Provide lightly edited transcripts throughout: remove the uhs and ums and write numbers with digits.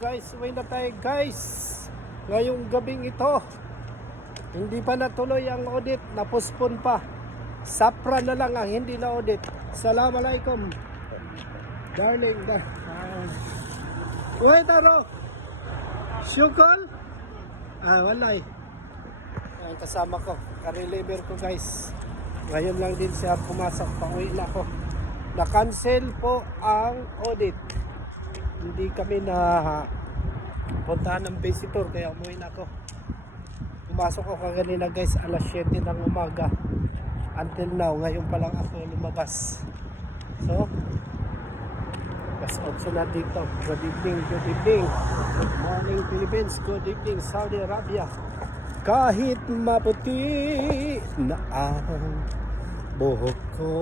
Guys, uwi na tayo guys. Ngayong gabing ito, hindi pa natuloy ang audit, napospon pa. Sapra na lang ang hindi na audit. Assalamualaikum. Darling. Uy, taro. Syukol? Walay. Ang kasama ko, ka-reliever ko guys. Ngayon lang din siya pumasok, pauwi na ako. Na-cancel po ang audit. Hindi kami na puntahan ng visitor kaya umuwi na ako. Pumasok ako kanina guys alas 7 ng umaga. Until now, ngayon pa lang ako lumabas. So, mas option na dito. Good evening, good evening. Good morning Philippines, good evening Saudi Arabia. Kahit maputi na ang buhok ko.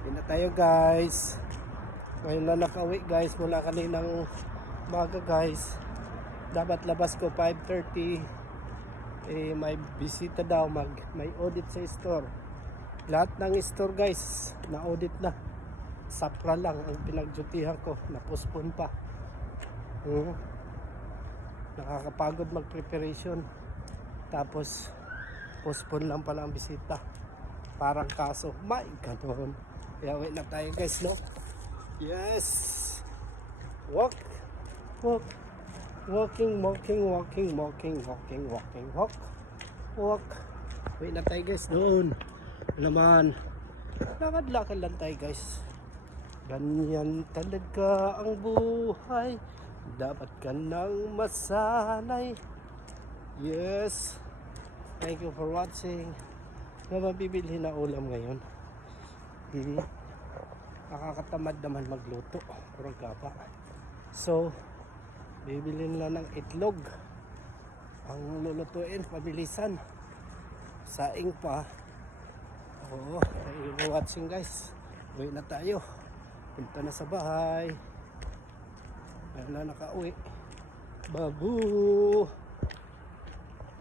Hindi na tayo guys. Ngayon na nakauwi guys mula kaninang umaga guys. Dapat labas ko 5:30. May bisita daw, may audit sa store. Lahat ng store guys na audit na. Sapra lang ang pinagdutihan ko, na-postpone pa. Nakakapagod mag-preparation. Tapos postpone lang pala ang bisita. Parang kaso, my God. Kaya wait na tayo guys, no? Yes. Walk. Walking. Wait na tayo guys doon. Naman. Lakad-lakad lang tayo guys. Ganyan talaga ang buhay. Dapat ka nang masanay. Yes. Thank you for watching. Mabibili na ulam ngayon. Nakakatamad naman magluto. Puro gapa. So, bibili nila ng itlog. Ang lulutuin, pabilisan. Saing pa. Oo, thank you for watching guys. Uwi na tayo. Punta na sa bahay. Meron na nakauwi. Babu!